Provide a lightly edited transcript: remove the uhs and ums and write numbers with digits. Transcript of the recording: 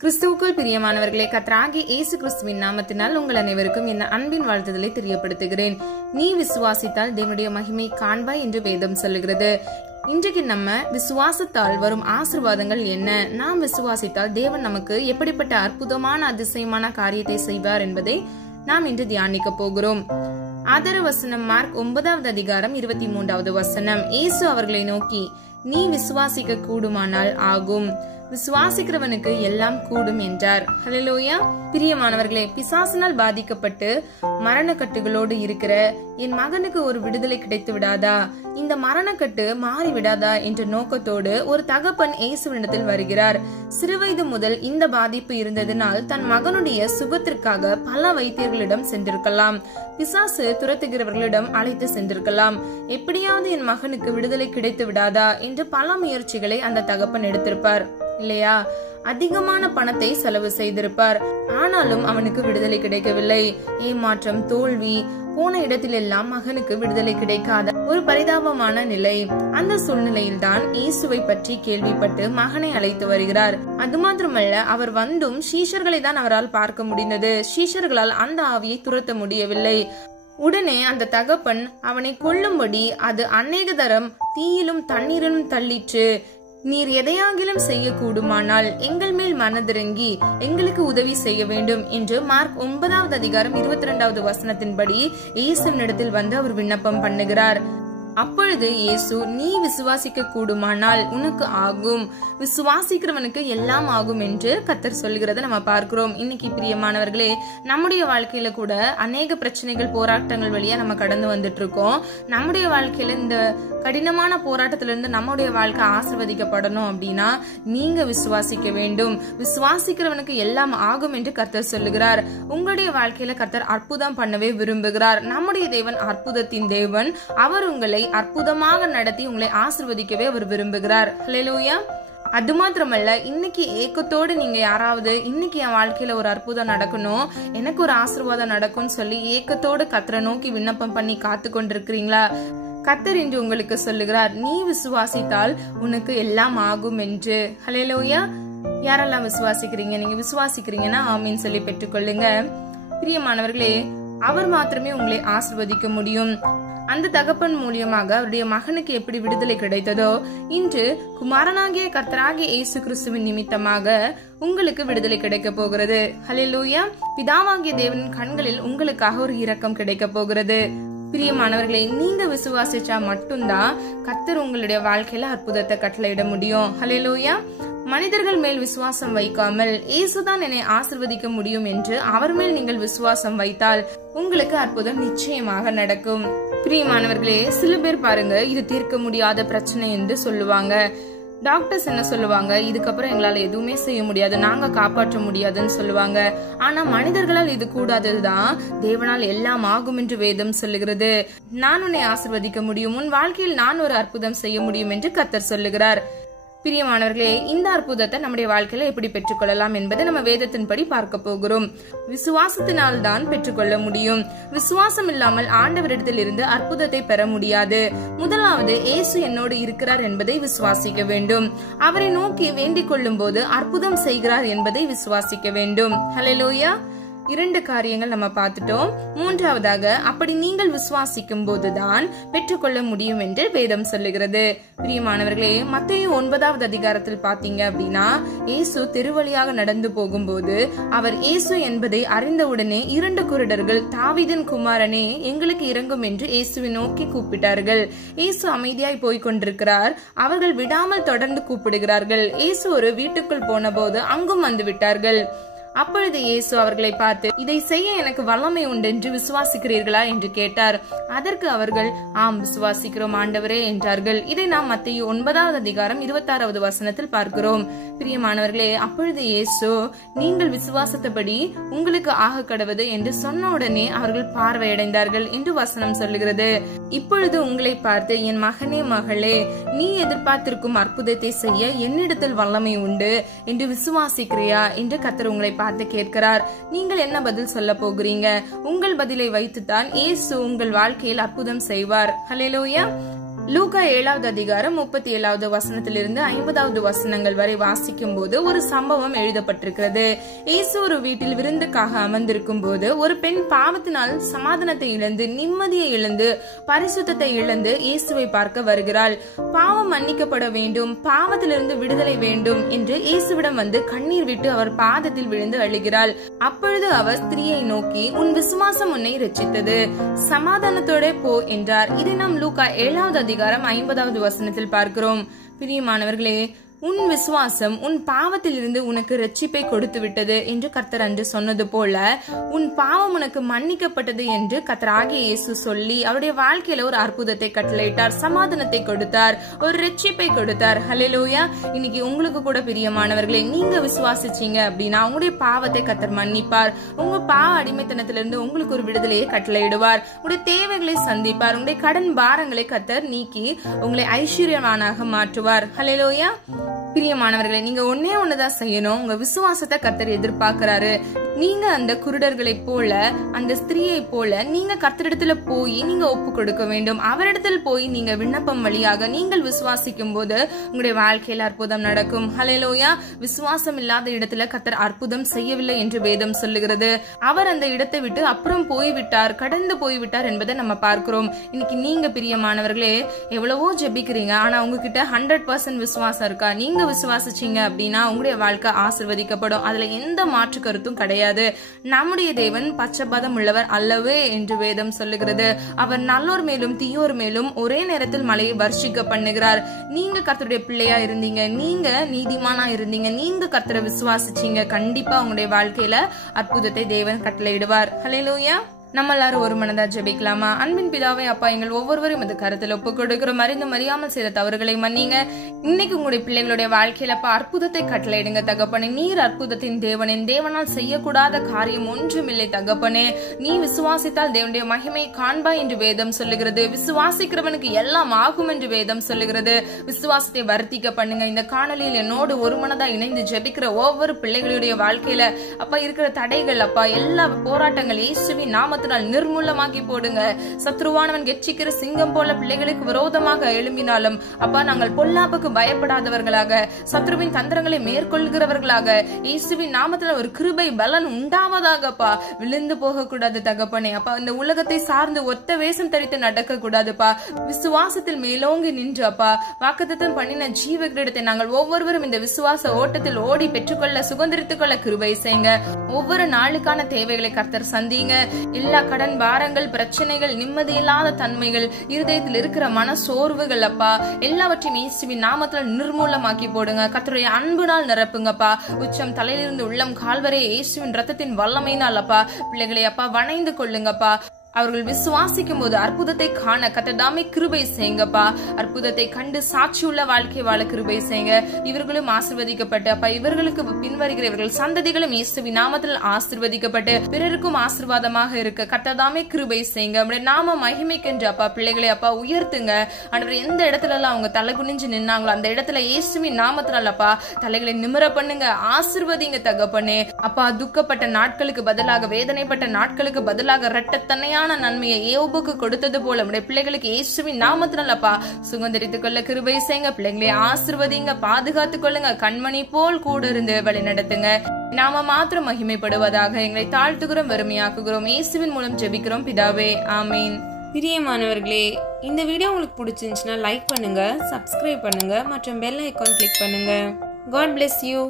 கிறிஸ்துவுக்குள் பிரியமானவர்களே, கர்த்தராகிய இயேசு கிறிஸ்துவின் நாமத்தினால் உங்கள் அனைவருக்கும் என் அன்பின் வாழ்த்துதலை தெரியப்படுத்துகிறேன். நீ விசுவாசித்தால் தேவனுடைய மகிமை காண்பாய் என்று வேதம் சொல்லுகிறது. இன்றைக்கு நம்ம விசுவாசத்தால் வரும் ஆசீர்வாதங்கள் என்ன, நாம் விசுவாசித்தால் தேவன் நமக்கு எப்படிப்பட்ட அற்புதமான அதிசயமான காரியத்தை செய்வார் என்பதை நாம் இன்று தியானிக்க போகிறோம். ஆதார வசனம் மார்க் 9வது அதிகாரம் 23வது வசனம். இயேசு அவர்களை நோக்கி, நீ விசுவாசிக்க கூடுமானால் ஆகும், விசுவாசிக்கிறவனுக்கு எல்லாம் கூடும் என்றார். ஹல்லேலூயா. பிரியமானவர்களே, பிசாசினால் பாதிக்கப்பட்டு மரணக்கட்டுகளோடு இருக்கிற என் மகனுக்கு ஒரு விடுதலை கிடைத்து விடாதா, இந்த மரணக்கட்டு மாறி விடாதா என்ற நோக்கத்தோடு ஒரு தகப்பன் இயேசுவினிடத்தில் வருகிறார். சிறுவயது முதல் இந்த பாதிப்பு இருந்ததினால் தன் மகனுடைய சுகத்திற்காக பல வைத்தியர்களிடம் சென்றிருக்கலாம், பிசாசு துரத்துகிறவர்களிடம் அழைத்து சென்றிருக்கலாம். எப்படியாவது என் மகனுக்கு விடுதலை கிடைத்து விடாதா என்று பல முயற்சிகளை அந்த தகப்பன் எடுத்திருப்பார் இல்லையா? அதிகமான பணத்தை செலவு செய்திருப்பார். ஆனாலும் அவனுக்கு விடுதலை கிடைக்கவில்லை. ஏமாற்றம், தோல்வி, போன இடத்திலெல்லாம் மகனுக்கு விடுதலை கிடைக்காத ஒரு பரிதாபமான நிலை. அந்த சூழ்நிலையில் தான் இயேசுவை பற்றி கேள்விப்பட்டு மகனை அழைத்து வருகிறார். அது மாத்திரமல்ல, அவர் வந்தும் சீஷர்களை தான் அவரால் பார்க்க முடிந்தது. சீஷர்களால் அந்த ஆவியை துரத்த முடியவில்லை. உடனே அந்த தகப்பன் அவனை கொல்லும்படி அது அநேக தரம் தீயிலும் தண்ணீரிலும் தள்ளிற்று. நீர் எதையாகிலும் செய்ய கூடுமானால் எங்கள் மேல் மனதிறங்கி எங்களுக்கு உதவி செய்ய வேண்டும் என்று மார்க் 9வது அதிகாரம் 22வது வசனத்தின்படி இயேசுவினிடத்தில் வந்து அவர் விண்ணப்பம் பண்ணுகிறார். அப்பொழுது இயேசு, நீ விசுவாசிக்க கூடுமானால் உனக்கு ஆகும், விசுவாசிக்கிறவனுக்கு எல்லாம் ஆகும் என்று கர்த்தர் சொல்கிறத நம்ம பார்க்கிறோம். இன்னைக்கு பிரியமானவர்களே, நம்முடைய வாழ்க்கையில கூட அநேக பிரச்சனைகள், போராட்டங்கள் வழியா நம்ம கடந்து வந்துட்டு இருக்கோம். நம்முடைய வாழ்க்கையில இந்த கடினமான போராட்டத்திலிருந்து நம்முடைய வாழ்க்கை ஆசீர்வதிக்கப்படணும் அப்படின்னா நீங்க விசுவாசிக்க வேண்டும். விசுவாசிக்கிறவனுக்கு எல்லாம் ஆகும் என்று கர்த்தர் சொல்லுகிறார். உங்களுடைய வாழ்க்கையில கர்த்தர் அற்புதம் பண்ணவே விரும்புகிறார். நம்முடைய தேவன் அற்புதத்தின் தேவன். அவர் உங்களை அற்புதமாக நடத்தி உங்களை ஆசீர்வதிக்கவே அவர் விரும்புகிறார். ஹல்லேலூயா. அது மாத்திரமல்ல, இன்னைக்கு ஏக்கத்தோடு நீங்க யாராவது இன்னைக்கு என் வாழ்க்கையில ஒரு அற்புதம் நடக்கணும், எனக்கு ஒரு ஆசீர்வாதம் நடக்கும்னு சொல்லி ஏக்கத்தோடு கர்த்தரை நோக்கி விண்ணப்பம் பண்ணி காத்து கொண்டிருக்கிறீங்களா? கர்த்தர் இன்று உங்களுக்கு சொல்லுகிறார், நீ விசுவாசித்தால் உனக்கு எல்லாம் ஆகும் என்று. ஹல்லேலூயா. யாரெல்லாம் விசுவாசிக்கிறீங்க? நீங்க விசுவாசிக்கிறீங்கன்னா ஆமீன் சொல்லி பெற்றுக்கொள்ளுங்க. பிரியமானவர்களே, அவர் மாத்திரமே உங்களை ஆசீர்வதிக்க முடியும். அந்த தகப்பன் மூலியமாக அவருடைய மகனுக்கு எப்படி விடுதலை கிடைத்ததோ, இன்று குமாரனாகிய கர்த்தராகிய இயேசு கிறிஸ்துவின் நிமித்தமாக உங்களுக்கு விடுதலை கிடைக்க போகிறது. ஹல்லேலூயா. பிதாவாகிய தேவனின் கண்களில் உங்களுக்காக ஒரு இரக்கம் கிடைக்க போகிறது. பிரியமானவர்களை, நீங்க விசுவாசிச்சா மட்டும்தான் கர்த்தர் உங்களுடைய வாழ்க்கையில அற்புதத்தை கட்டளையிட முடியும். ஹல்லேலூயா. மனிதர்கள் மேல் விசுவாசம் வைக்காமல் இயேசுதான் என்னை ஆசீர்வதிக்க முடியும் என்று அவர் மேல் நீங்கள் விசுவாசம் வைத்தால் உங்களுக்கு அற்புதம் நிச்சயமாக நடக்கும். பிரியமானவர்களே, சில பேர் பாருங்க, இது தீர்க்க முடியாத பிரச்சனை என்று சொல்லுவாங்க. டாக்டர்ஸ் என்ன சொல்லுவாங்க, இதுக்கப்புறம் எங்களால எதுவுமே செய்ய முடியாது, நாங்க காப்பாற்ற முடியாதுன்னு சொல்லுவாங்க. ஆனா மனிதர்களால் இது கூடாததுதான் தேவனால் எல்லாம் ஆகும் என்று வேதம் சொல்லுகிறது. நான் உன்னை ஆசீர்வதிக்க முடியும், உன் வாழ்க்கையில் நான் ஒரு அற்புதம் செய்ய முடியும் என்று கர்த்தர் சொல்லுகிறார். பிரியமானவர்களே, இந்த அற்புதத்தை நம்முடைய வாழ்க்கையில எப்படி பெற்றுக்கொள்ளலாம் என்பதை நம்ம வேதத்தின்படி பார்க்க போகிறோம். விசுவாசத்தினால் தான் பெற்றுக்கொள்ள முடியும். விசுவாசம் இல்லாமல் ஆண்டவரிடத்தில் இருந்து அற்புதத்தை பெற முடியாது. முதலாவது, இயேசு என்னோடு இருக்கிறார் என்பதை விசுவாசிக்க வேண்டும். அவரை நோக்கி வேண்டிக் கொள்ளும் போது அற்புதம் செய்கிறார் என்பதை விசுவாசிக்க வேண்டும். ஹல்லேலூயா. 2 காரியங்கள் நம்ம பார்த்துட்டோம். மூன்றாவதாக, அப்படி நீங்கள் விசுவாசிக்கும் போதுதான் பெற்றுக்கொள்ள முடியும் என்று வேதம் சொல்லுகிறது. பிரியமானவர்களே, மத்தேயு 9வது அதிகாரத்தில் பாத்தீங்க அப்படின்னா, இயேசு தெருவழியாக நடந்து போகும்போது அவர் இயேசு என்பதை அறிந்தவுடனே 2 குருடர்கள், தாவீதின் குமாரனே எங்களுக்கு இரங்கும் என்று இயேசுவை நோக்கி கூப்பிட்டார்கள். இயேசு அமைதியாய் போய் கொண்டிருக்கிறார். அவர்கள் விடாமல் தொடர்ந்து கூப்பிடுகிறார்கள். இயேசு ஒரு வீட்டுக்குள் போன போது அங்கும் வந்து விட்டார்கள். அப்பொழுது இயேசு அவர்களை பார்த்து, இதை செய்ய எனக்கு வல்லமை உண்டு என்று விசுவாசிக்கிறீர்களா என்று கேட்டார். அதற்கு அவர்கள், ஆம் விசுவாசிக்கிறோம் ஆண்டவரே என்றார்கள். இதை நாம் மத்தேயு 9வது அதிகாரம் 26வது வசனத்தில் பார்க்கிறோம். பிரியமானவர்களே, அப்பொழுது இயேசு, நீங்கள் விசுவாசத்தபடி உங்களுக்கு ஆக கடவது என்று சொன்ன உடனே அவர்கள் பார்வையடைந்தார்கள் என்று வசனம் சொல்லுகிறது. இப்பொழுது உங்களை பார்த்து, என் மகனே மகளே, நீ எதிர்பார்த்திருக்கும் அற்புதத்தை செய்ய என்னிடத்தில் வல்லமை உண்டு என்று விசுவாசிக்கிறியா என்று கர்த்தர் உங்களை பார்த்து கேட்கிறார். நீங்கள் என்ன பதில் சொல்ல போகிறீங்க? உங்கள் பதிலை வைத்துத்தான் இயேசு உங்கள் வாழ்க்கையில் அற்புதம் செய்வார். ஹல்லேலூயா. லூக்கா 7வது அதிகாரம் 37வது வசனத்திலிருந்து 50வது வசனங்கள் வரை வாசிக்கும் போது ஒரு சம்பவம் எழுதப்பட்டிருக்கிறது. இயேசு ஒரு வீட்டில் விருந்துக்காக அமர்ந்திருக்கும் போது ஒரு பெண் பாவத்தினால் சமாதானத்தை இழந்து, நிம்மதியை இழந்து, பரிசுத்தத்தை இழந்து இயேசுவை பார்க்க வருகிறாள். பாவம் மன்னிக்கப்பட வேண்டும், பாவத்திலிருந்து விடுதலை வேண்டும் என்று இயேசுவிடம் வந்து கண்ணீர் விட்டு அவர் பாதத்தில் விழுந்து அழுகிறாள். அப்பொழுது அவர் ஸ்திரீயை நோக்கி, உன் விசுவாசம் உன்னை இரட்சித்தது, சமாதானத்தோட போ என்றார். இதை நாம் லூக்கா 7வது அதிகாரம் 50வது வசனத்தில் பார்க்கிறோம். பிரியமானவர்களே, உன் விசுவாசம் உன் பாவத்தில் இருந்து உனக்கு ரட்சிப்பை கொடுத்து விட்டது என்று கர்த்தர் அன்று சொன்னது போல, உன் பாவம் உனக்கு மன்னிக்கப்பட்டது என்று கர்த்தராகிய இயேசு சொல்லி அவருடைய வாழ்க்கையில ஒரு அற்புதத்தை கட்டளையிட்டார், சமாதானத்தை கொடுத்தார், ஒரு ரட்சிப்பை கொடுத்தார். ஹல்லேலூயா. இன்னைக்கு உங்களுக்கு கூட பிரியமானவர்களே, நீங்க விசுவாசிச்சீங்க அப்படின்னா உங்களுடைய பாவத்தை கர்த்தர் மன்னிப்பார். உங்க பாவ அடிமைத்தனத்திலிருந்து உங்களுக்கு ஒரு விடுதலையை கட்டளையிடுவார். உங்களுடைய தேவைகளை சந்திப்பார். உங்களுடைய கடன் பாரங்களை கர்த்தர் நீக்கி உங்களை ஐஸ்வர்யவானாக மாற்றுவார். ஹல்லேலூயா. பிரியமானவர்களே, நீங்க ஒன்னே ஒண்ணுதான் செய்யணும். உங்க விசுவாசத்தை கர்த்தர் எதிர்பார்க்கிறாரு. நீங்க அந்த குருடர்களை போல, அந்த ஸ்திரீயை போல நீங்க கர்த்தரிடத்துல போய் நீங்க ஒப்பு கொடுக்க வேண்டும். அவரிடத்தில் போய் நீங்க விண்ணப்பம் வழியாக நீங்கள் விசுவாசிக்கும் போது உங்களுடைய வாழ்க்கையில அற்புதம் நடக்கும். ஹல்லேலூயா. விசுவாசம் இல்லாத இடத்துல கர்த்தர் அற்புதம் செய்யவில்லை என்று வேதம் சொல்லுகிறது. அவர் அந்த இடத்தை விட்டு அப்புறம் போய்விட்டார், கடந்து போய்விட்டார் என்பதை நம்ம பார்க்கிறோம். இன்னைக்கு நீங்க பிரியமானவர்களே எவ்வளவோ ஜெபிக்கிறீங்க, ஆனா உங்ககிட்ட 100% விசுவாசம் இருக்கா? நீங்க விசுவாசிச்சீங்க அப்படின்னா உங்களுடைய வாழ்க்கை ஆசீர்வதிக்கப்படும். அதுல எந்த மாற்று கருத்தும் கிடையாது. நம்முடைய தேவன் பட்சபாதம் உள்ளவர் அல்லவே என்று வேதம் சொல்லுகிறது. அவர் நல்லோர் மேலும் தீயோர் மேலும் ஒரே நேரத்தில் மழையை வர்ஷிக்க பண்ணுகிறார். நீங்க கர்த்தருடைய பிள்ளையா இருந்தீங்க, நீங்க நீதிமானா இருந்தீங்க, நீங்க கர்த்தரை விசுவாசிச்சீங்க, கண்டிப்பா உங்களுடைய வாழ்க்கையில அற்புதத்தை தேவன் கட்டளையிடுவார். ஹல்லேலூயா. நம்ம எல்லாரும் ஒரு மனதா ஜெபிக்கலாமா? அன்பின் பிதாவே, அப்பா, எங்கள் ஒவ்வொருவரும் இந்த கருத்துல ஒப்பு கொடுக்கிறோம். அறிந்தும் அறியாமல் செய்த தவறுகளை மன்னிங்க. இன்னைக்கு உங்களுடைய பிள்ளைகளுடைய வாழ்க்கையில அற்புதத்தை கட்டளையிடுங்க தகப்பனே. நீர் அற்புதத்தின் தேவனே. தேவனால் செய்யக்கூடாத காரியம் ஒன்றுமில்லை தகப்பனே. நீ விசுவாசித்தால் தேவனுடைய மகிமை காண்பா என்று வேதம் சொல்லுகிறது. விசுவாசிக்கிறவனுக்கு எல்லாம் ஆகும் என்று வேதம் சொல்லுகிறது. விசுவாசத்தை வர்த்திக்க பண்ணுங்க. இந்த காணொலியில் என்னோடு ஒரு மனதா இணைந்து ஜெபிக்கிற ஒவ்வொரு பிள்ளைகளுடைய வாழ்க்கையில அப்பா இருக்கிற தடைகள், அப்பா, எல்லா போராட்டங்கள் இயேசுவின் நாம நிர்மூலமாக்கி போடுங்க. சத்ருவானவன் கெச்சிக்கிற சிங்கம் போல பிள்ளைகளுக்கு விரோதமாக எழும்பினாலும் அப்பா, நாங்கள் பொல்லாப்புக்கு பயப்படாதவர்களாக, சத்ருவின் தந்திரங்களை மேற்கொள்கிறவர்களாக, இயேசுவின் நாமத்துல ஒரு கிருபை பலன் உண்டாவதாகப்பா. விழுந்து போக கூடாது தகப்பனே. அப்பா, இந்த உலகத்தை சார்ந்து ஒத்த வேஷம் தரித்து நடக்க கூடாதுப்பா. விசுவாசத்தில் மேலோங்கி நின்று அப்பா வாக்குத்தத்தம் பண்ணின ஜீவகிரீடத்தை நாங்கள் ஒவ்வொருவரும் இந்த விசுவாச ஓட்டத்தில் ஓடி பெற்றுக்கொள்ள, சுதந்திரித்துக் கொள்ள கிருபை செய்யுங்க. ஒவ்வொரு நாளுக்கான தேவைகளை கர்த்தர் சந்திங்க. எல்லா கடன் பாரங்கள், பிரச்சனைகள், நிம்மதியில்லாத தன்மைகள், இருதயத்தில் இருக்கிற மன சோர்வுகள் அப்பா, எல்லாவற்றையும் இயேசுவின் நாமத்துல நிர்மூலமாக்கி போடுங்க. கர்த்தருடைய அன்புனால் நிரப்புங்கப்பா. உச்சம் தலையிலிருந்து உள்ளம் கால்வரை இயேசுவின் ரத்தத்தின் வல்லமையினால் அப்பா பிள்ளைகளை அப்பா வணைந்து கொள்ளுங்கப்பா. அவர்கள் விசுவாசிக்கும் போது அற்புதத்தை காண கர்த்தர் கிருபை செய்யுங்கப்பா. அற்புதத்தை கண்டு சாட்சியுள்ள வாழ்க்கை வாழ கிருபை செய்யுங்க. இவர்களும் ஆசீர்வதிக்கப்பட்டு அப்பா இவர்களுக்கு பின்வருகிற இவர்கள் சந்ததிகளும் இயேசுவின் நாமத்தில் ஆசீர்வதிக்கப்பட்டு பிறருக்கும் ஆசீர்வாதமாக இருக்க கர்த்தர் கிருபை செய்யுங்க. நம்முடைய நாம மகிமைக்கென்று அப்பா பிள்ளைகளை அப்பா உயர்த்துங்க. ஆண்டவரே, எந்த இடத்துல எல்லாம் அவங்க தலை குனிஞ்சு நின்னாங்களோ அந்த இடத்துல இயேசுவின் நாமத்தினால அப்பா தலைகளை நிமிர பண்ணுங்க. ஆசீர்வதிங்க தகப்பனே. அப்பா, துக்கப்பட்ட நாட்களுக்கு பதிலாக, வேதனைப்பட்ட நாட்களுக்கு பதிலாக இரட்டத்தனையான நன்மையை யோபுக்கு கொடுத்தது போல நம்முடைய பிள்ளைகளுக்கு இயேசுவின் நாமத்தினால அப்பா சுதந்திரித்துக் கொள்ள கிருபை செய்யுங்க. பிள்ளைங்களை ஆசீர்வதிங்க, பாதுகாத்துக் கொள்ளுங்க. கண்மணி போல் கூட இருந்து வழி நடத்துங்க. நாம மாத்திரம் மகிமைப்படுவதாக எங்களை தாழ்த்துகிறோம், வறுமையாக்குகிறோம். இயேசுவின் மூலம் ஜெபிக்கிறோம் பிதாவே, ஆமீன். பிரியமானவர்களே, இந்த வீடியோ உங்களுக்கு பிடிச்சிருந்துச்சுன்னா லைக் பண்ணுங்க, சப்ஸ்கிரைப் பண்ணுங்க மற்றும் பெல் ஐகான் கிளிக் பண்ணுங்க. God bless you.